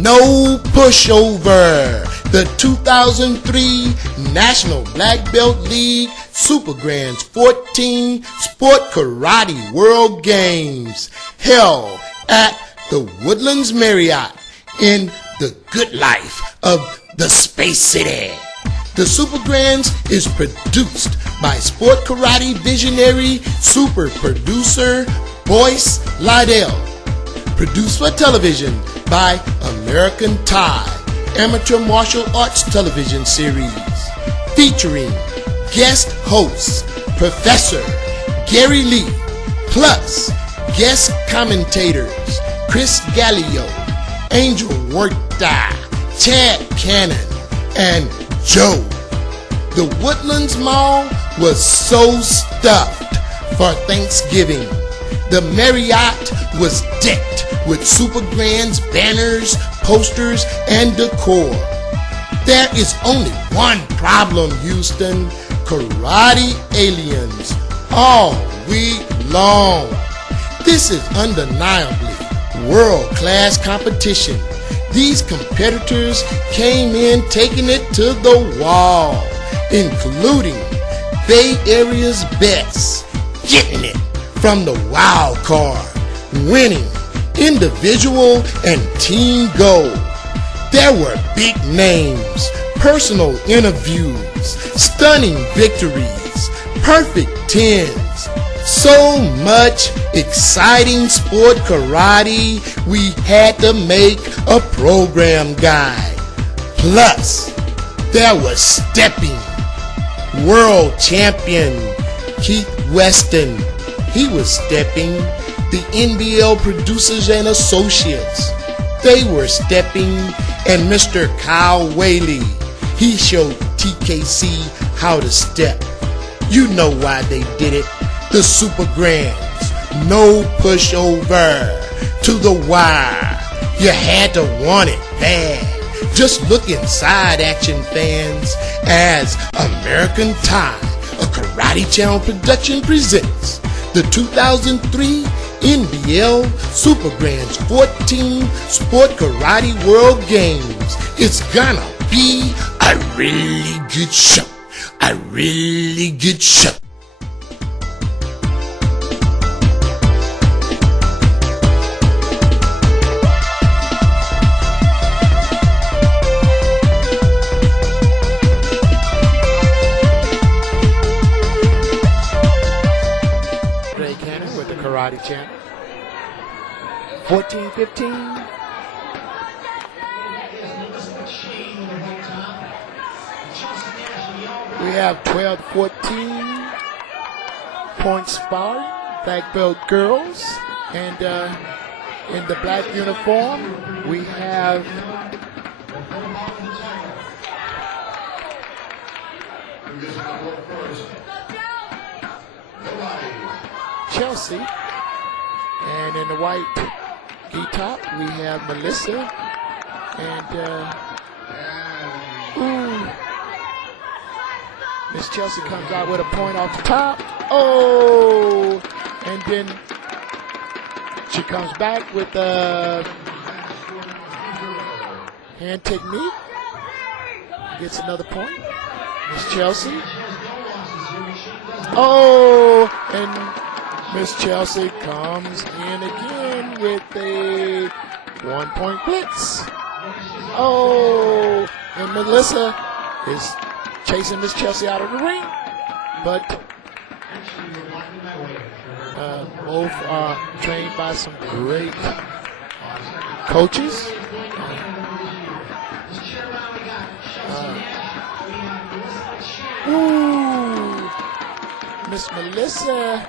No pushover. The 2003 National Black Belt League Supergrands 14 Sport Karate World Games held at the Woodlands Marriott in the good life of the Space City. The Supergrands is produced by Sport Karate visionary super producer Boyce Lydell. Produced for television by American Thai Amateur Martial Arts Television Series. Featuring guest hosts Professor Gary Lee, plus guest commentators Chris Gallio, Angel Werta, Chad Cannon, and Joe. The Woodlands Mall was so stuffed for Thanksgiving. The Marriott was decked with Supergrands banners, posters, and decor. There is only one problem, Houston: karate aliens all week long. This is undeniably world-class competition. These competitors came in taking it to the wall, including Bay Area's best, getting it from the wild card, winning individual and team gold. There were big names, personal interviews, stunning victories, perfect 10s, so much exciting sport karate we had to make a program guide. Plus, there was stepping. World champion Keith Weston, he was stepping. The NBL producers and associates, they were stepping. And Mr. Kyle Whaley, he showed TKC how to step. You know why they did it. The Supergrands, no pushover, to the wire. You had to want it bad. Just look inside, Action fans, as American Thai, a Karate Channel production, presents the 2003 NBL Supergrands 14 Sport Karate World Games. It's gonna be a really good show. A really good show. With the Karate Channel. 14-15. We have 12-14 points Spartan, black belt girls, and in the black uniform we have Chelsea, and in the white gi top we have Melissa, and Miss Chelsea comes out with a point off the top. Oh, and then she comes back with a hand technique, gets another point. Miss Chelsea. Oh, and Miss Chelsea comes in again with a 1-point blitz. Oh, and Melissa is chasing Miss Chelsea out of the ring, but both are trained by some great coaches. Miss Melissa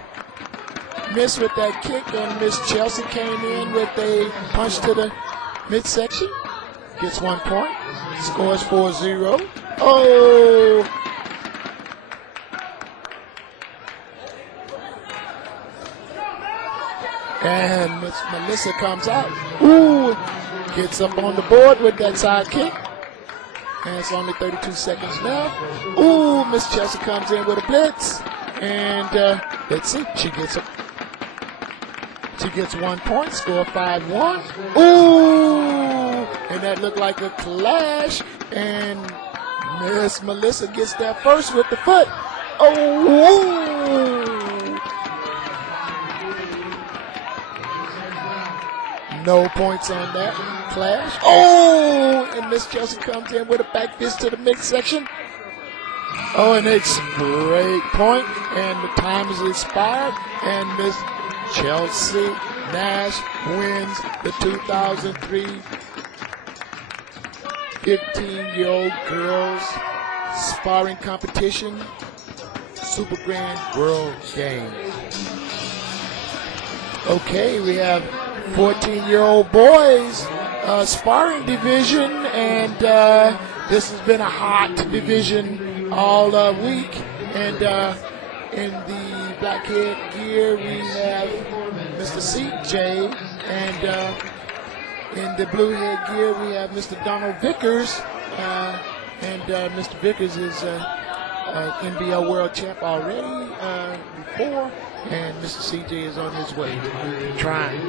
missed with that kick, and Miss Chelsea came in with a punch to the midsection. Gets 1 point. Scores 4-0. Oh! And Miss Melissa comes out. Ooh! Gets up on the board with that side kick. And it's only 32 seconds left. Ooh! Miss Chelsea comes in with a blitz. And let's see. She gets 1 point. Score 5-1. Ooh! and that looked like a clash, and Miss Melissa gets there first with the foot. Oh! No points on that clash. Oh! And Miss Chelsea comes in with a back fist to the midsection. Oh, and it's a great point, and the time has expired, and Miss Chelsea Nash wins the 2003 15-year-old girls sparring competition, Super Grand World Games. Okay, we have 14-year-old boys sparring division, and this has been a hot division all week. And in the black head gear, we have Mr. CJ, and in the blue head gear, we have Mr. Donald Vickers, and Mr. Vickers is NBL World Champ already before, and Mr. CJ is on his way trying.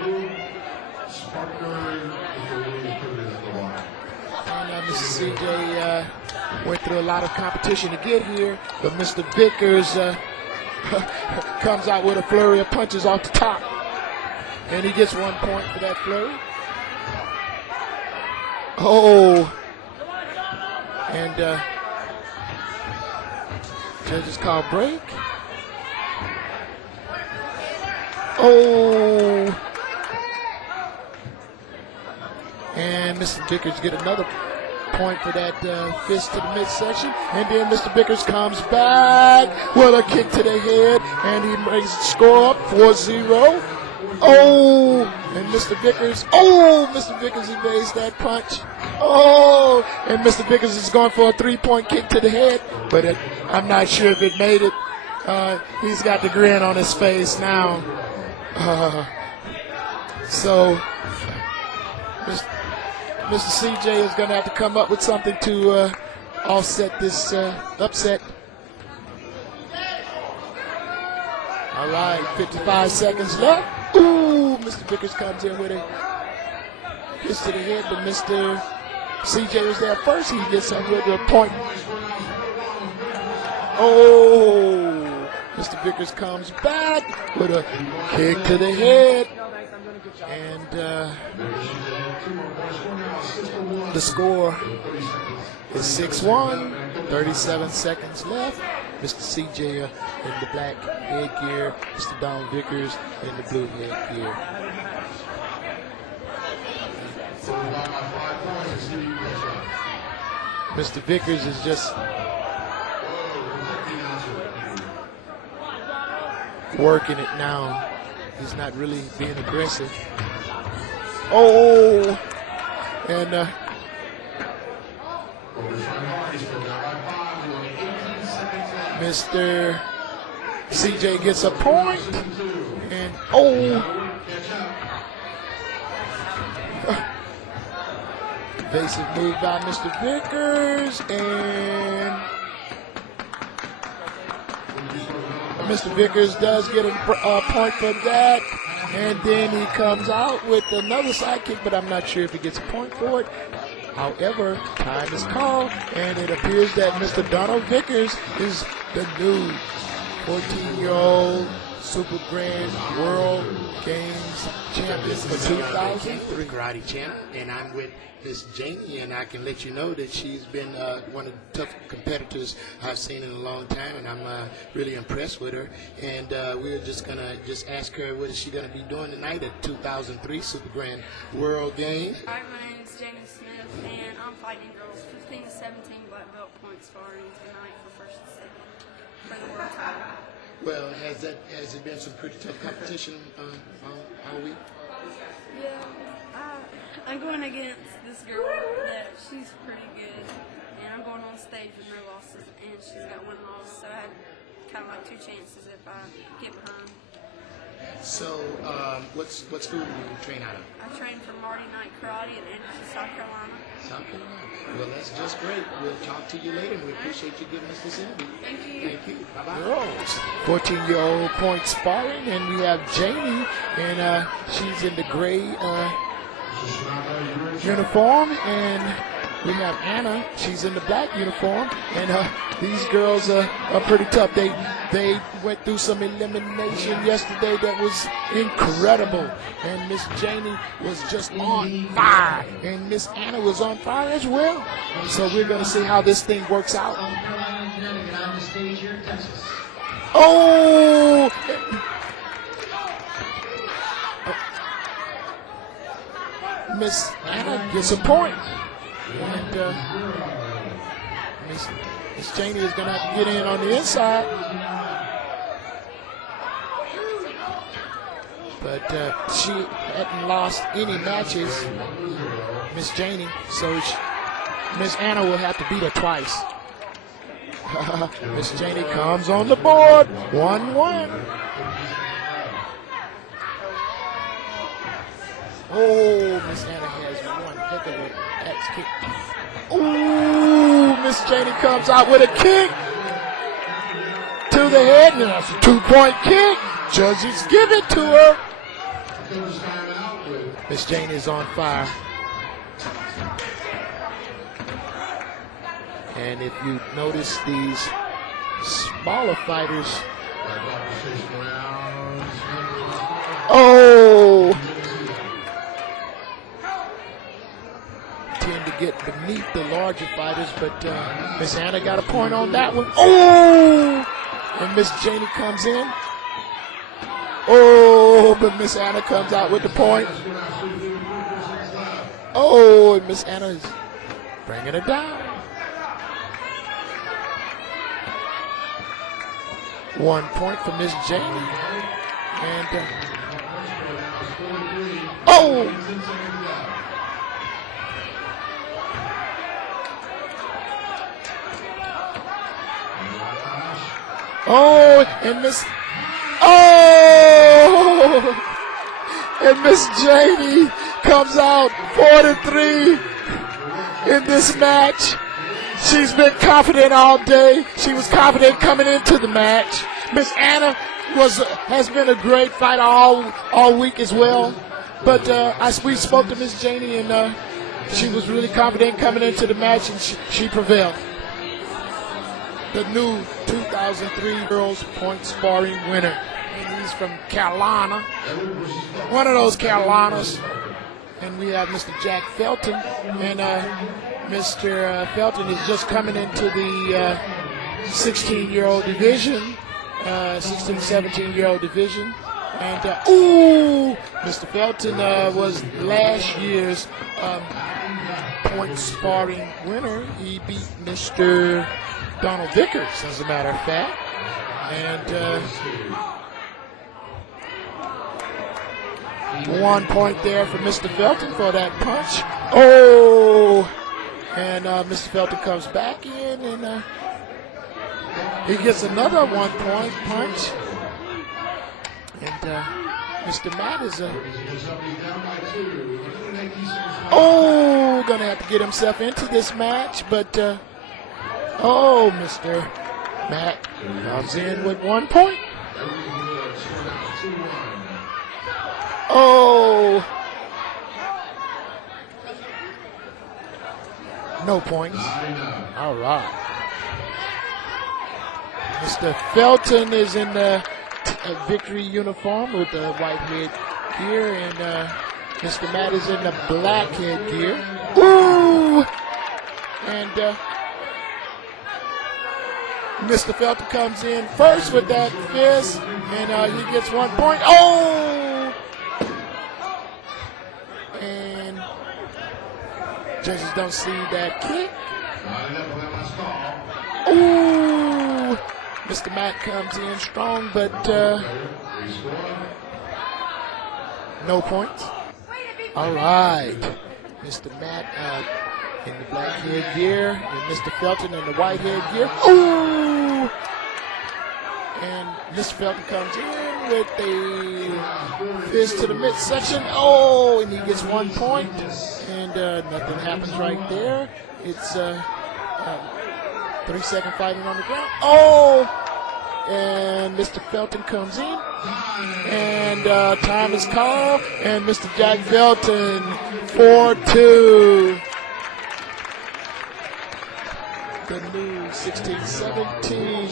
And Mr. CJ went through a lot of competition to get here, but Mr. Vickers comes out with a flurry of punches off the top, and he gets 1 point for that flurry. Oh, and judges call break. Oh, and Mr. Vickers get another point for that fist to the midsection, and then Mr. Vickers comes back with a kick to the head, and he makes the score up 4-0. Oh, and Mr. Vickers evades that punch. Oh, and Mr. Vickers is going for a 3-point kick to the head, but I'm not sure if it made it. He's got the grin on his face now. So Mr. CJ is going to have to come up with something to offset this upset. All right, 55 seconds left. Ooh, Mr. Vickers comes in with a fist to the head, but Mr. CJ was there first. He gets up with a point. Oh, Mr. Vickers comes back with a kick to the head. And the score is 6-1, 37 seconds left. Mr. CJ in the black headgear, Mr. Donald Vickers in the blue headgear. Mr. Vickers is just working it now. He's not really being aggressive. Oh, and Mr. CJ gets a point, and evasive move by Mr. Vickers, and Mr. Vickers does get a point for that, and then he comes out with another side kick, but I'm not sure if he gets a point for it. However, time is called, and it appears that Mr. Donald Vickers is the new 14-year-old Super Grand World Games champion for 2003. Karate champ, and I'm with Miss Janie, and I can let you know that she's been one of the tough competitors I've seen in a long time, and I'm really impressed with her. And we're just gonna ask her what is she gonna be doing tonight at 2003 Super Grand World Games. Hi, my name's Janie Smith, and I'm fighting girls 15 to 17 black belt points sparring tonight for first and second for the world title. Well, has it been some pretty tough competition all week? Yeah, I'm going against this girl that she's pretty good, and I'm going on stage with no losses, and she's got one loss, so I had kind of like two chances if I get behind. So, what school do you train out of? I train for Marty Knight Karate in Anderson, South Carolina. South Carolina. Well, that's just great. We'll talk to you later, and we appreciate you giving us this interview. Thank you. Thank you. Bye-bye. Girls, 14-year-old point sparring, and we have Janie, and she's in the gray uniform, and we have Anna. She's in the black uniform, and these girls are pretty tough. They went through some elimination yesterday that was incredible, and Miss Janie was just on fire, and Miss Anna was on fire as well. So we're going to see how this thing works out. Oh! Miss Anna gets a point. And Miss Janie is going to have to get in on the inside. But she hadn't lost any matches, Miss Janie, so Miss Anna will have to beat her twice. Miss Janie comes on the board, 1-1. Oh, Miss Anna has one heck of an axe kick. Ooh, Miss Janie comes out with a kick to the head, and that's a 2-point kick. Judges give it to her. Miss Janie is on fire. And if you notice these smaller fighters, tend to get beneath the larger fighters, but Miss Anna got a point on that one. Oh! And Miss Janie comes in. Oh, but Miss Anna comes out with the point. Oh, and Miss Anna is bringing it down. 1 point for Miss Janie. And and Miss Janie comes out 4-3 in this match. She's been confident all day. She was confident coming into the match. Miss Anna has been a great fighter all week as well. But we spoke to Miss Janie, and she was really confident coming into the match, and she prevailed. The new 2003 Girls Point Sparring winner. And he's from Carolina. One of those Carolinas. And we have Mr. Jack Felton. And Mr. Felton is just coming into the 16-year-old division. 16, 17-year-old division. And, Mr. Felton was last year's point sparring winner. He beat Mr. Donald Vickers, as a matter of fact. And 1 point there for Mr. Felton for that punch. Oh! And Mr. Felton comes back in, and he gets another 1 point punch. And Mr. Matt is gonna have to get himself into this match, but Mr. Matt comes in with 1 point. No points. All right. Mr. Felton is in the victory uniform with the white head gear, and Mr. Matt is in the black head gear. Ooh! And Mr. Felton comes in first with that fist, and he gets 1 point. Oh! And judges don't see that kick. Ooh! Mr. Matt comes in strong, but no points. All right. Mr. Matt in the black head gear, and Mr. Felton in the white head gear. Ooh! And Mr. Felton comes in with a fist to the midsection. Oh, and he gets 1 point. And nothing happens right there. It's 3-second fighting on the ground. Oh! and Mr. Felton comes in, and time is called, and Mr. Jack Felton, 4-2. The new 16-17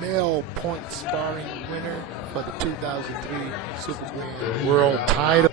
male point sparring winner for the 2003 Super Grand World title.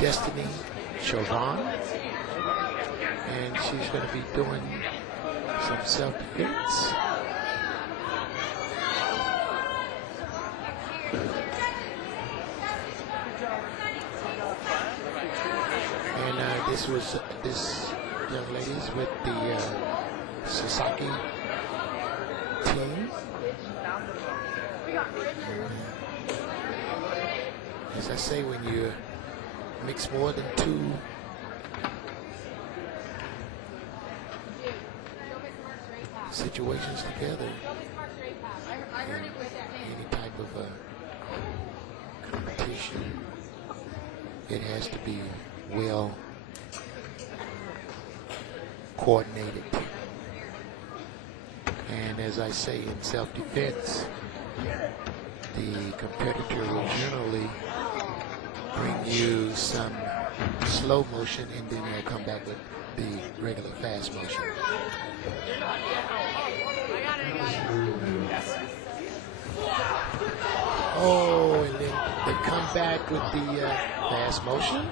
Destiny Chauvin, and she's going to be doing some self-defense. And this young lady's with the Sasaki team. As I say, when you mix more than two situations together in any type of competition, it has to be well coordinated. And as I say, in self-defense, the competitor will generally bring you some slow motion, and then they'll come back with the regular fast motion. Oh, and then they come back with the fast motion,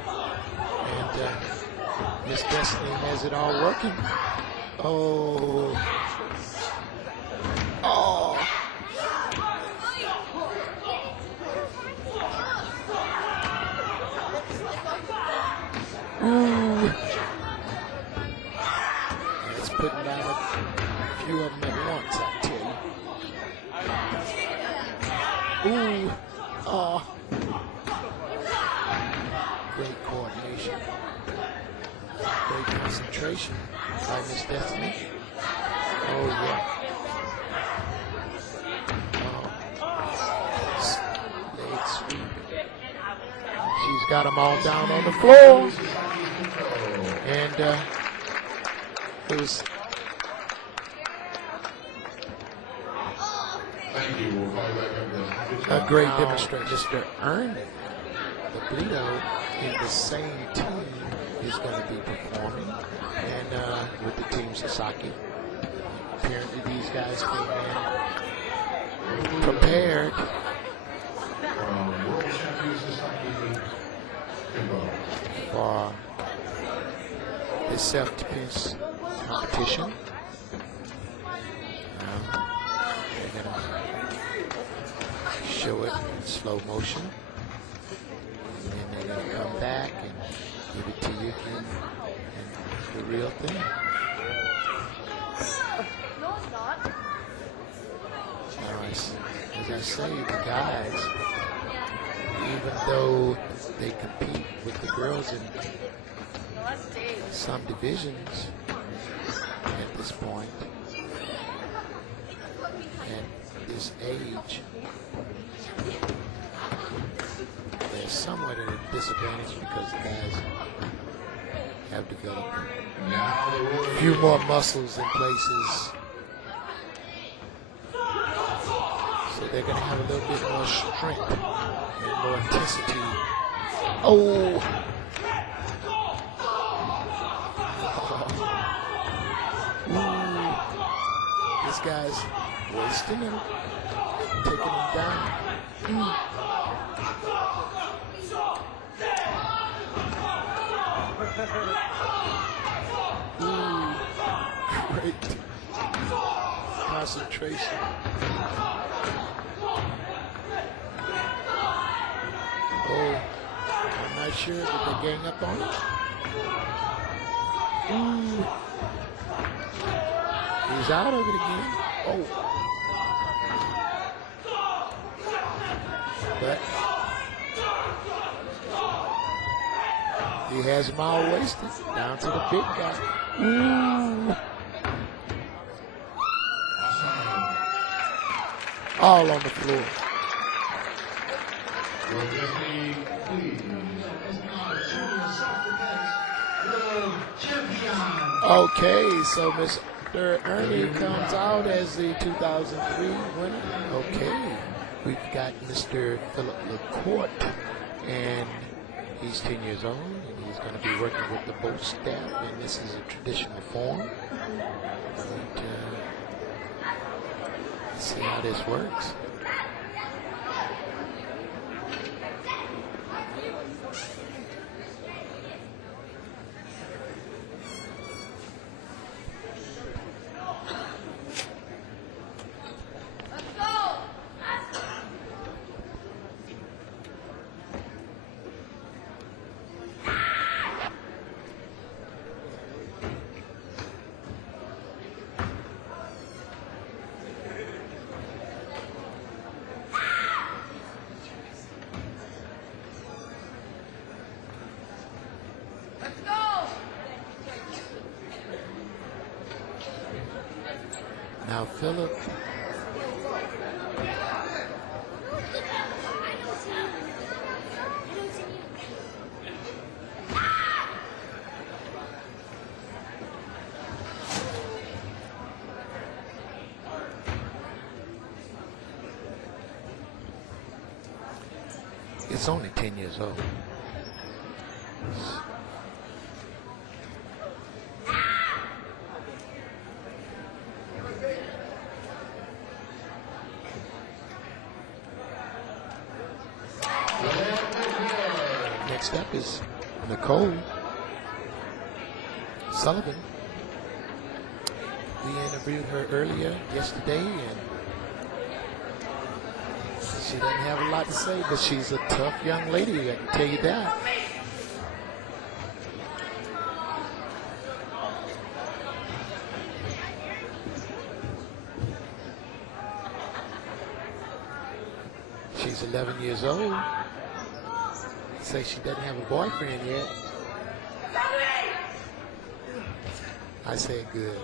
and Miss Destiny has it all working. Oh. Oh. Ooh. It's putting down a few of them at once, I tell you. Ooh. Oh. Great coordination. Great concentration by Miss Destiny. Oh, yeah. Leg sweep. She's got them all down on the floor. And it was a great demonstration. Mr. Ernie Bledo in the same team is going to be performing, and with the team Sasaki. Apparently these guys came in prepared for this self-defense competition. They're going to show it in slow motion, and they're going to come back and give it to you again, and the real thing. Now, as I say, the guys, even though they compete with the girls in some divisions at this point, at this age, they're somewhat at a disadvantage because the guys have developed a few more muscles in places. So they're going to have a little bit more strength and more intensity. Oh! Ooh. This guy's wasting him, taking him down. Ooh, great concentration. Oh, I'm not sure. Did they gang up on it? Ooh. He's out of it again. Oh. But he has him all wasted. Down to the big guy. Ooh. All on the floor. Okay, so Mr. Ernie comes out as the 2003 winner. Okay, we've got Mr. Philip LaCourte, and he's 10 years old, and he's going to be working with the boat staff, and this is a traditional form. And, let's see how this works. Now Philip. It's only 10 years old. Next up is Nicole Sullivan. We interviewed her earlier yesterday, and she doesn't have a lot to say, but she's a tough young lady, I can tell you that. She's 11 years old. Say she doesn't have a boyfriend yet. I say good.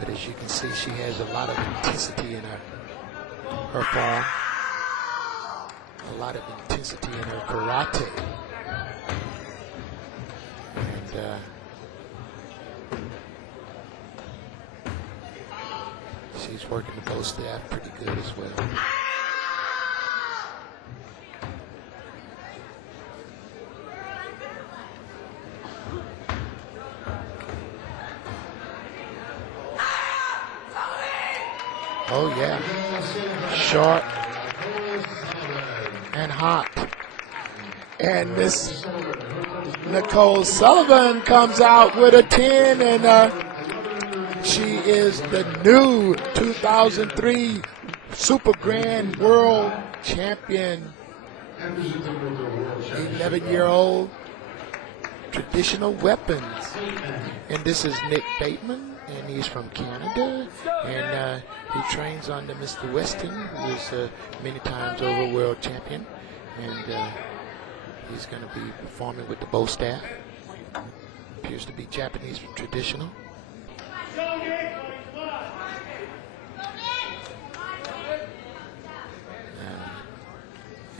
But as you can see, she has a lot of intensity in her form. A lot of intensity in her karate. And she's working the boat staff pretty good as well. Oh yeah, short and hot. And Miss Nicole Sullivan comes out with a 10, and she is the new 2003 Super Grand World Champion. 11-year-old traditional weapons. And this is Nick Bateman, and he's from Canada, and he trains under Mr. Weston, who is many times over world champion, and he's going to be performing with the bow staff. Appears to be Japanese traditional.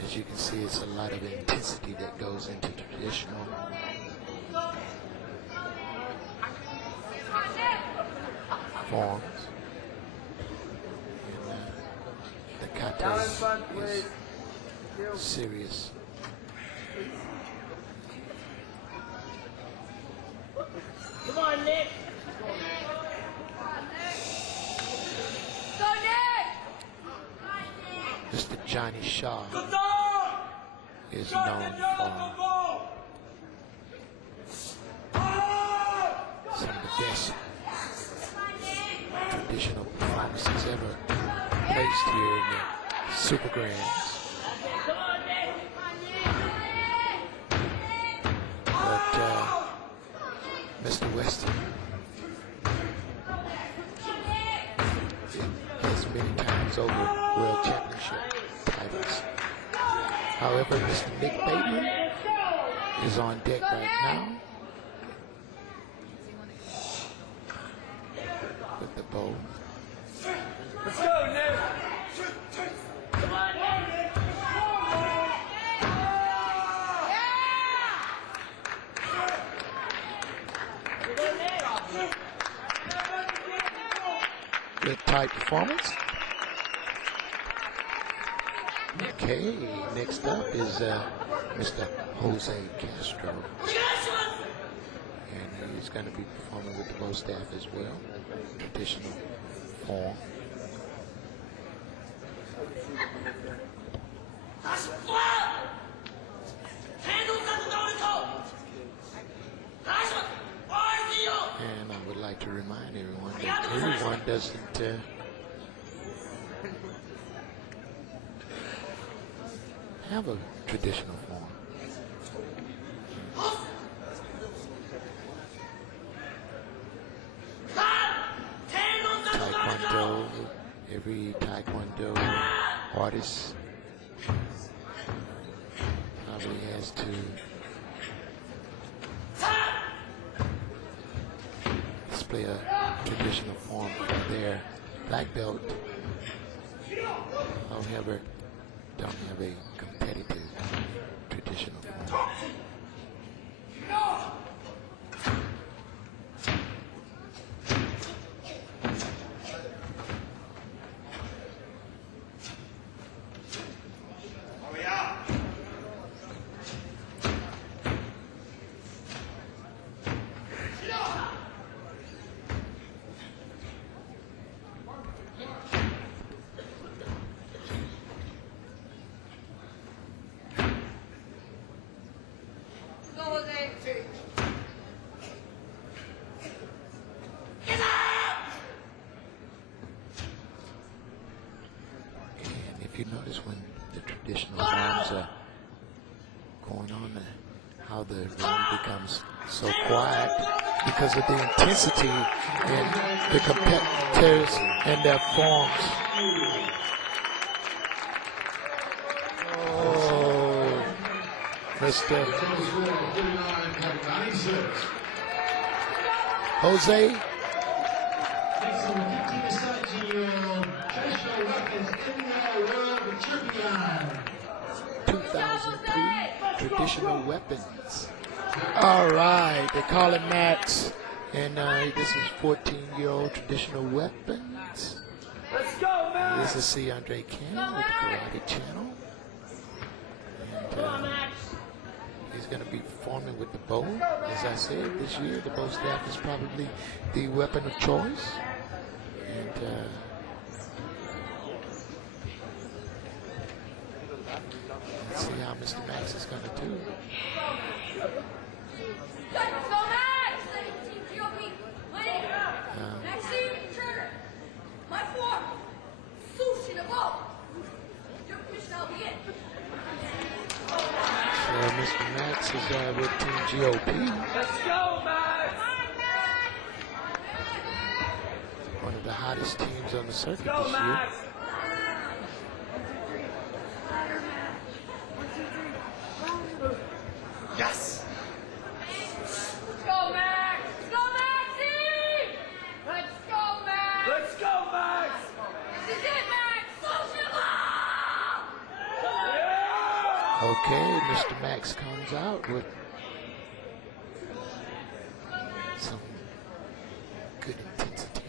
As you can see, it's a lot of intensity that goes into traditional. Forms. And the kata is serious. Come on, Nick. Go, Nick. Mr. Johnny Shaw is known for traditional performances ever placed here in the Super Grands. But Mr. Weston has many times over World Championship titles. However, Mr. Nick Bateman is on deck right now with the bow. Let's go, Nick. Come on, Nick. Good tight performance. Okay, next up is Mr. Jose Castro. And he's going to be performing with the bow staff as well. Traditional form. And I would like to remind everyone that everyone doesn't have a traditional form. Taekwondo, every Taekwondo artist probably has to display a traditional form for their black belt. However, don't have a competitive traditional form. You notice when the traditional forms are going on, how the room becomes so quiet because of the intensity in the competitors and their forms. Oh, Mr. Jose. 2003 traditional weapons. All right, they call him Max, and this is 14-year-old traditional weapons. Let's go, man. This is C. Andre Ken with the Karate Channel. And, he's going to be performing with the bow. As I said, this year the bow staff is probably the weapon of choice. And let's see how Mr. Max is going to do. Let's go, Max. Maxime, trigger. My four. Sushi the ball. Your commission, I'll be in. So Mr. Max is with Team GOP. Let's go, Max. One of the hottest teams on the circuit Go, this year. Max. Yes. Let's go, Max. Let's go, Maxie. Let's go, Max. Let's go, Max. This is it, Max. Sushi the ball. Yeah. Okay, Mr. Max comes out with some good intensity.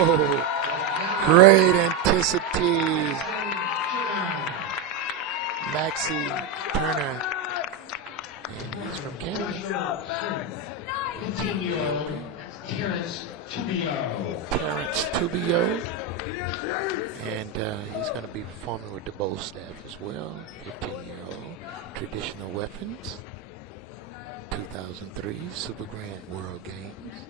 Oh, great intensity. Maxie Turner. And he's from Canada. Terrence Tubio. And he's going to be performing with the bow staff as well. 15-year-old. Traditional Weapons. 2003 Super Grand World Games.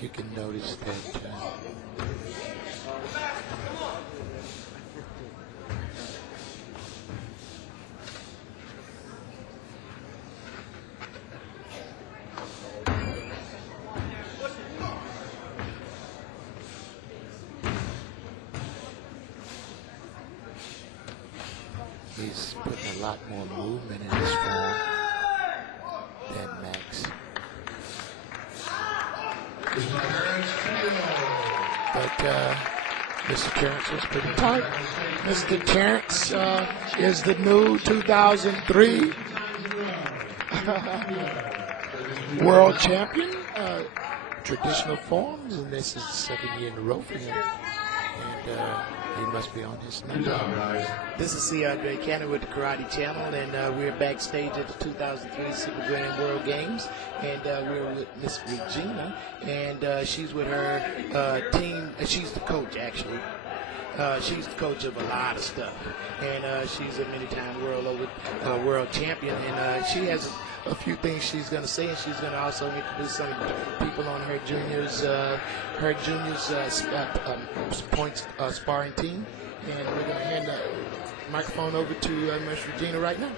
You can notice that he's putting a lot more movement in his form than Max. But Mr. Terrence is pretty tight. Mr. Terrence is the new 2003 world champion, traditional forms, and this is the second year in a row for him. And he must be on his number. This is C.R. Cannon with the Karate Channel, and we're backstage at the 2003 Super Grand World Games, and we're with Miss Regina, and she's with her team. She's the coach, actually. She's the coach of a lot of stuff, and she's a many-time world champion, and she has a few things she's going to say, and she's going to also introduce some people on her juniors points sparring team, and we're going to hand the microphone over to Miss Regina right now.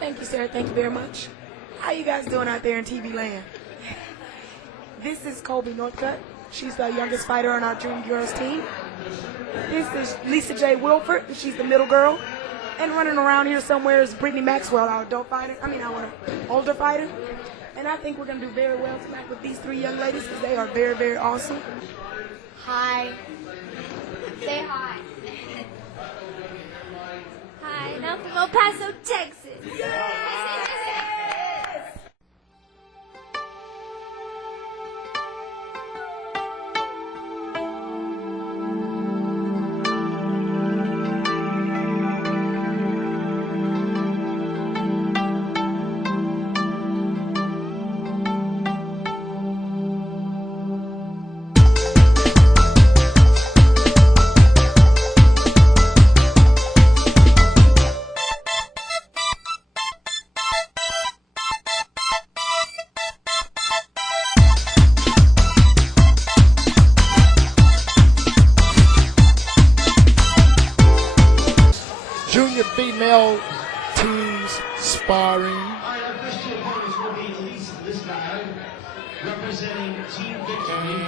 Thank you, sir. Thank you very much. How you guys doing out there in TV land? This is Colby Northcutt. She's the youngest fighter on our junior girls team. This is Lisa J. Wilford. She's the middle girl. And running around here somewhere is Brittany Maxwell, our adult fighter. Our older fighter. And I think we're going to do very well tonight with these three young ladies because they are very, very awesome. Hi. Say hi. Hi, and I'm from El Paso, Texas. Junior female teams sparring. Our first two opponents will be this guy, representing Team Victory,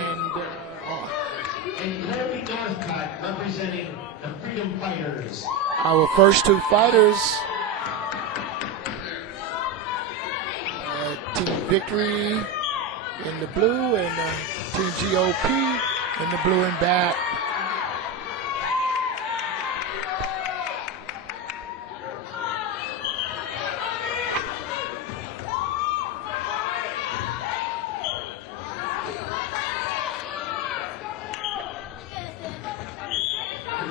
and Larry Northcutt, representing the Freedom Fighters. Our first two fighters, Team Victory in the blue and Team GOP in the blue and black.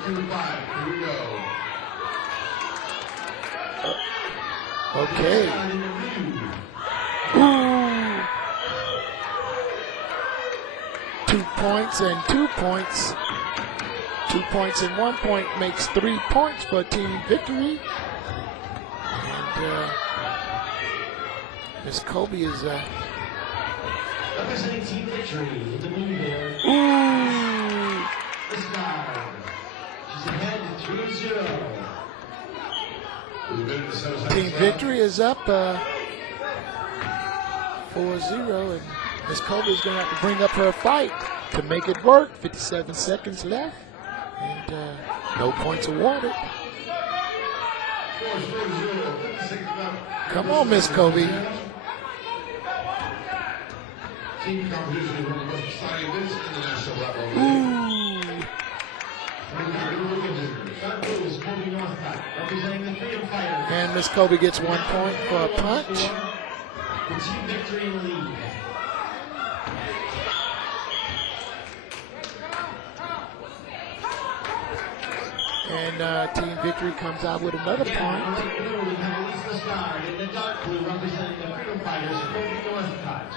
Here we go. Okay. Ooh. 2 points and 2 points. 2 points and 1 point makes 3 points for Team Victory. And Miss Colby is representing Team Victory in the blue there. ooh. This guy. She's ahead 3-0. Team Victory is up 4-0, and Miss Colby is going to have to bring up her fight to make it work. 57 seconds left, and no points awarded. Come on, Miss Kobe. Team competition from the side this international level. Ooh. Representing the freedom fighters. And Miss Kobe gets 1 point for a punch. The team victory in the lead. And Team Victory comes out with another point. We have Lisa Star in the dark blue representing the freedom fighters from the Orthodox.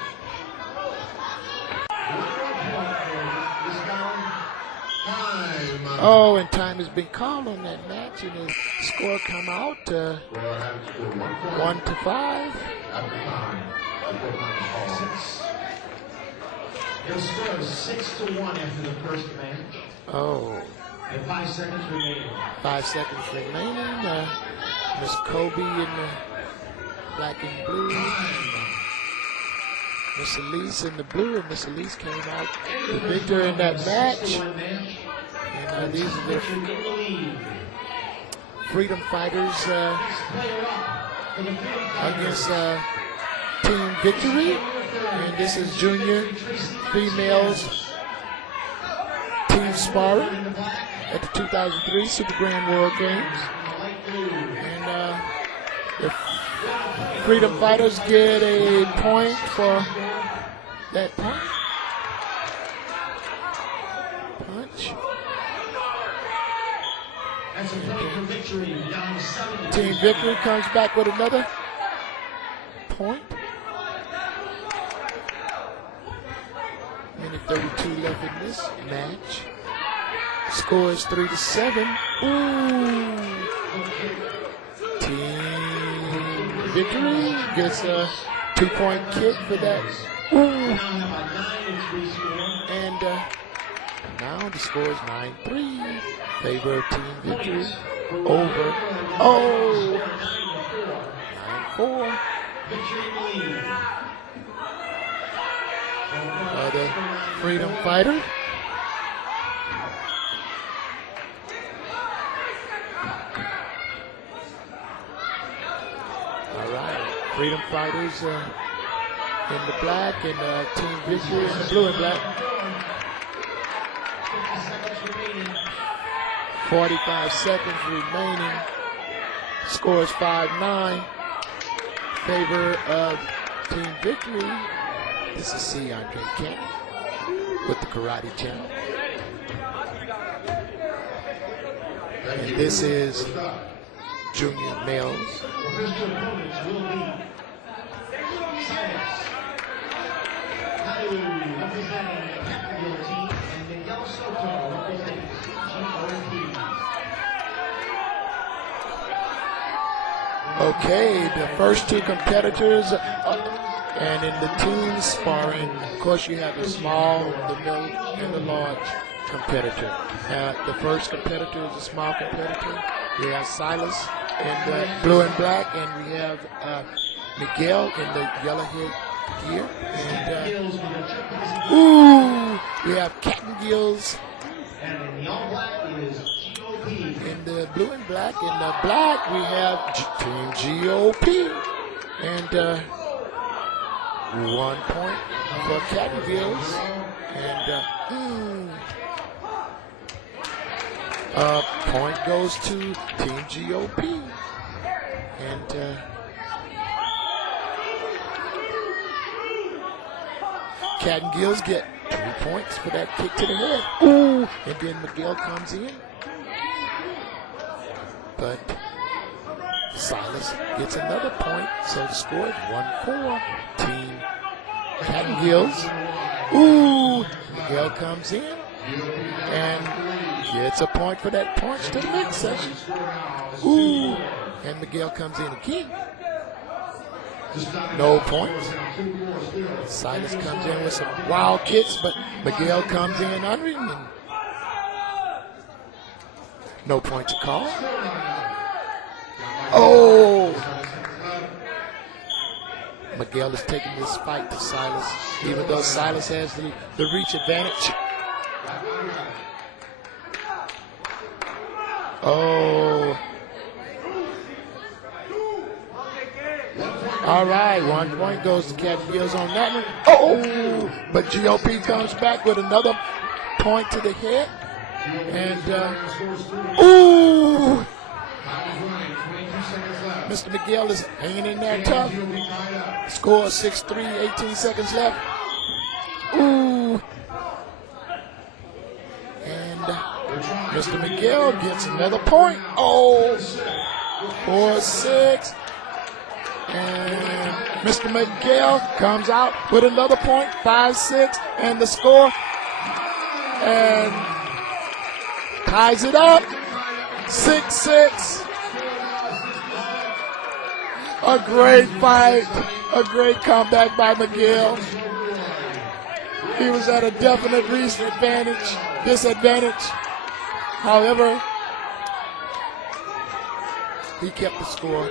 Oh, and time has been called on that match, and the score come out 1-5. Your score is 6-1 after the first match. Oh. And 5 seconds remaining. 5 seconds remaining. Miss Kobe in the black and blue. Miss Elise in the blue, and Miss Elise came out the victor in that match. And these are the freedom fighters against Team Victory. And this is junior females team sparring at the 2003 Super Grand World Games. And the freedom fighters get a point for that punch. Team Victory comes back with another point. Minute 32 left in this match. Score is 3-7. Ooh. Team Victory gets a 2-point kick for that. Ooh. And now the score is 9-3. Favor of Team Victory. Over. Oh. 9-4. The freedom fighter. All right. Freedom fighters in the black, and Team Victory in the blue and black. 45 seconds remaining. Score is 5-9. Favor of Team Victory. This is C. Andre Kent with the Karate Channel. And this is junior males. Okay, the first two competitors, and in the team sparring, of course you have the small, the middle, and the large competitor. The first competitor is a small competitor. We have Silas in the blue and black, and we have Miguel in the yellow head gear. And we have Captain Gills in the blue and black. In the black, we have Team GOP. And 1 point for Captain Gills. And point goes to Team GOP. And Cat and Gills get 2 points for that kick to the head. Ooh! And then Miguel comes in. But Silas gets another point, so the score is 1-4. Team Cat and Gills. Ooh! Miguel comes in and gets a point for that punch to the midsection. Ooh! And Miguel comes in again. No points. Silas comes in with some wild kicks, but Miguel comes in under him. And no point to call. Oh! Miguel is taking this fight to Silas, even though Silas has the reach advantage. Oh. All right, 1 point goes to Cat and Gills on that one. Oh, but GOP comes back with another point to the head. And, ooh, Mr. Miguel is hanging in there tough. Score 6-3, 18 seconds left. Ooh. And Mr. Miguel gets another point. Oh, 4-6. And Mr. Miguel comes out with another point, 5-6. And the score, and ties it up, 6-6. A great fight, a great comeback by Miguel. He was at a definite disadvantage. However, he kept the score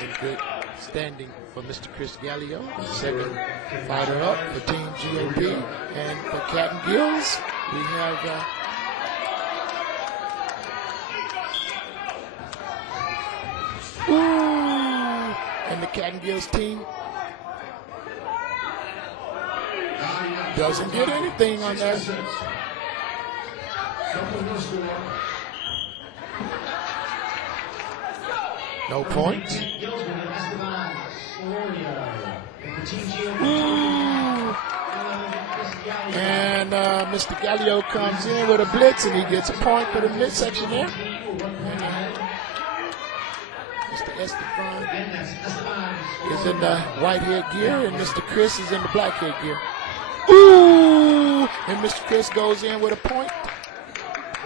in good standing for Mr. Chris Gallio, second fighter up for Team GOP. And for Cat and Gills, we have and the Cat and Gills team doesn't get anything on that. No points. And Mr. Gallio comes in with a blitz, and he gets a point for the midsection there. Mr. Esteban is in the white headgear, and Mr. Chris is in the black headgear. Ooh! And Mr. Chris goes in with a point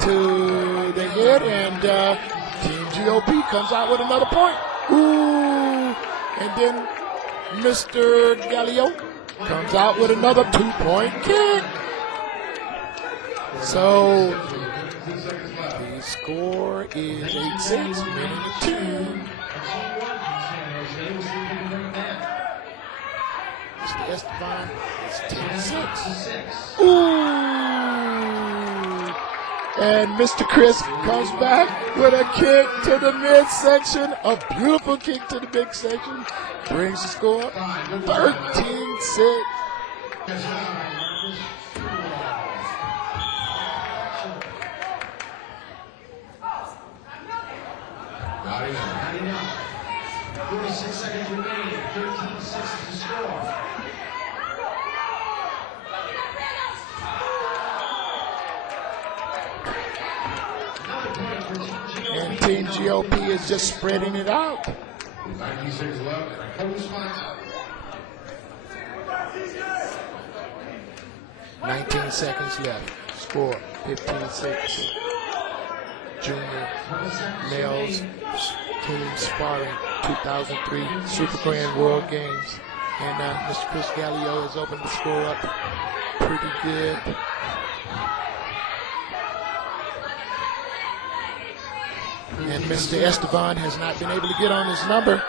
to the head, and Team GOP comes out with another point. Ooh! And then Mr. Gallio comes out with another 2-point kick. So the score is 8-6, winning the 2. Mr. Esteban is 10-6. Ooh! And Mr. Chris comes back with a kick to the midsection, a beautiful kick to the midsection, brings the score up 13-6. Not enough. 46 seconds remaining. 13-6 is the score. And Team GOP is just spreading it out. 96 left. 19 seconds left. Score 15-6. Junior males team sparring 2003 Super Grand World Games. And Mr. Chris Gallio has opened the score up pretty good. And Mr. Esteban has not been able to get on his number,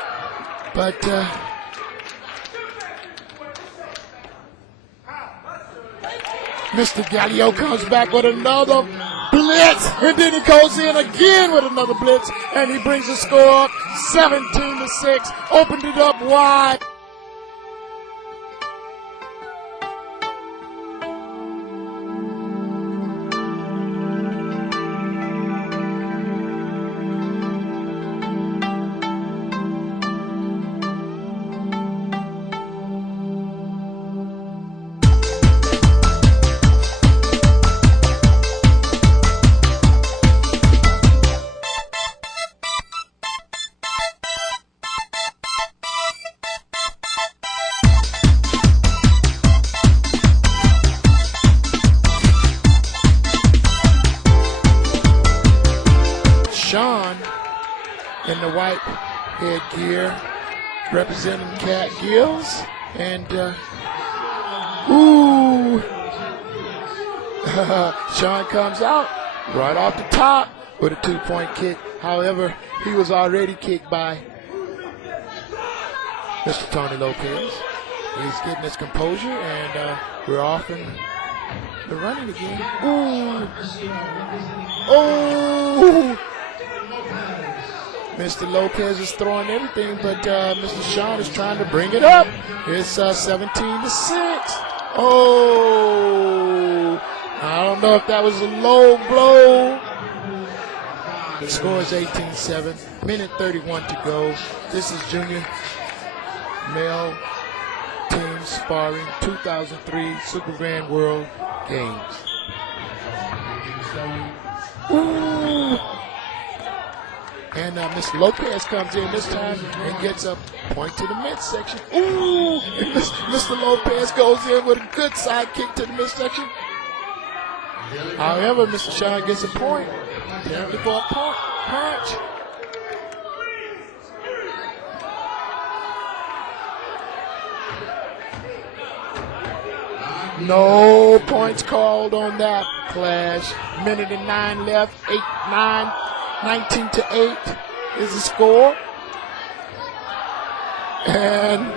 but Mr. Gallio comes back with another blitz, and then he goes in again with another blitz, and he brings the score up 17-6, opened it up wide. Sean in the white headgear representing Cat Gills, and Sean comes out right off the top with a 2-point kick. However, he was already kicked by Mr. Tony Lopez. He's getting his composure, and we're off in the running again. Ooh! Oh! Mr. Lopez is throwing everything, but Mr. Sean is trying to bring it up. It's 17-6. Oh, I don't know if that was a low blow. The score is 18-7. Minute 31 to go. This is junior male team sparring 2003 Super Grand World Games. Ooh. And Mr. Lopez comes in this time and gets a point to the midsection. Ooh! And Mr. Lopez goes in with a good side kick to the midsection. However, Mr. Sean gets a point. Apparently for a punch. No points called on that clash. Minute and 9 left. 19-8 is the score. And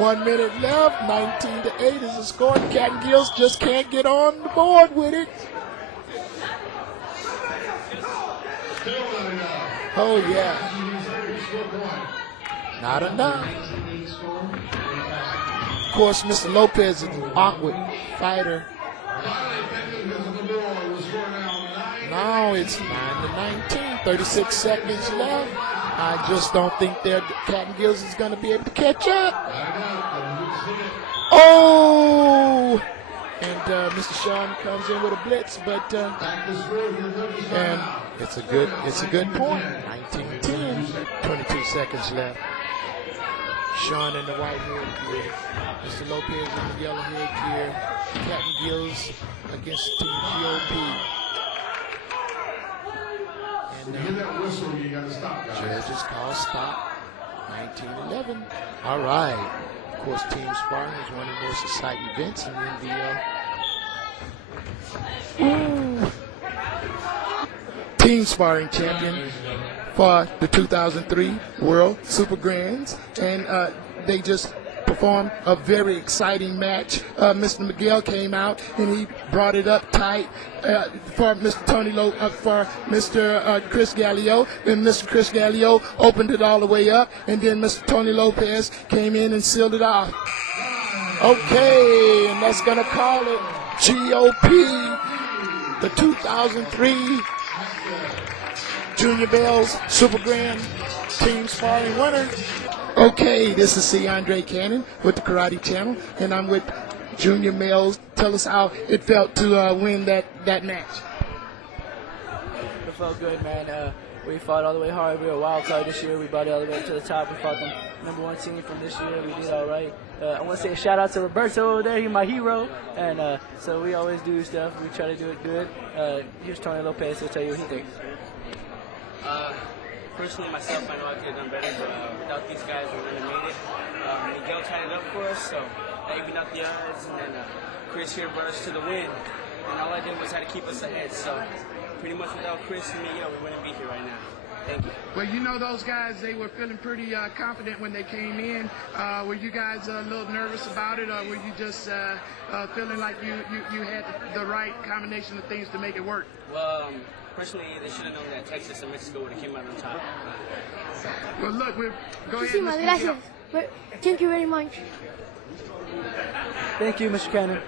1 minute left. 19-8 is the score. Cat and Gills just can't get on the board with it. Oh, yeah. Not enough. Of course, Mr. Lopez is an awkward fighter. Now it's 9-19, 36 seconds left. I just don't think Cat and Gills is going to be able to catch up. Oh! And Mr. Sean comes in with a blitz, but and it's a good point. 19-10, 22 seconds left. Sean in the white headgear, Mr. Lopez in the yellow headgear. Cat and Gills against Team GOP. And judges call stop. 19-11. All right. Of course, team sparring is one of the most exciting events in the NBL. Team sparring champion for the 2003 World Super Grands, and they just performed a very exciting match. Mr. Miguel came out and he brought it up tight for Mr. for Mr. Chris Gallio, and Mr. Chris Gallio opened it all the way up, and then Mr. Tony Lopez came in and sealed it off. Okay, and that's gonna call it GOP, the 2003 Junior Bells Super Grand Team Sparring winner. Okay, this is C. Andre Cannon with the Karate Channel, and I'm with Junior Males. Tell us how it felt to win that match. It felt good, man. We fought all the way hard. We were a wild card this year. We brought it all the way up to the top. We fought the #1 team from this year. We did all right. I want to say a shout out to Roberto over there. He's my hero. And so we always do stuff. We try to do it good. Here's Tony Lopez. He'll tell you what he thinks. Personally, myself, I know I could have done better, but without these guys, we wouldn't have made it. Miguel tied it up for us, so that evened out the odds, and then Chris here brought us to the win, and all I did was had to keep us ahead, so pretty much without Chris and me, we wouldn't be here right now. Thank you. Well, you know those guys, they were feeling pretty confident when they came in. Were you guys a little nervous about it, or were you just feeling like you had the right combination of things to make it work? Well, personally, they should have known that Texas and Mexico would have came out on top. Well, look, go ahead. Muchísimas gracias. Thank you very much. Thank you, Mr. Cannon.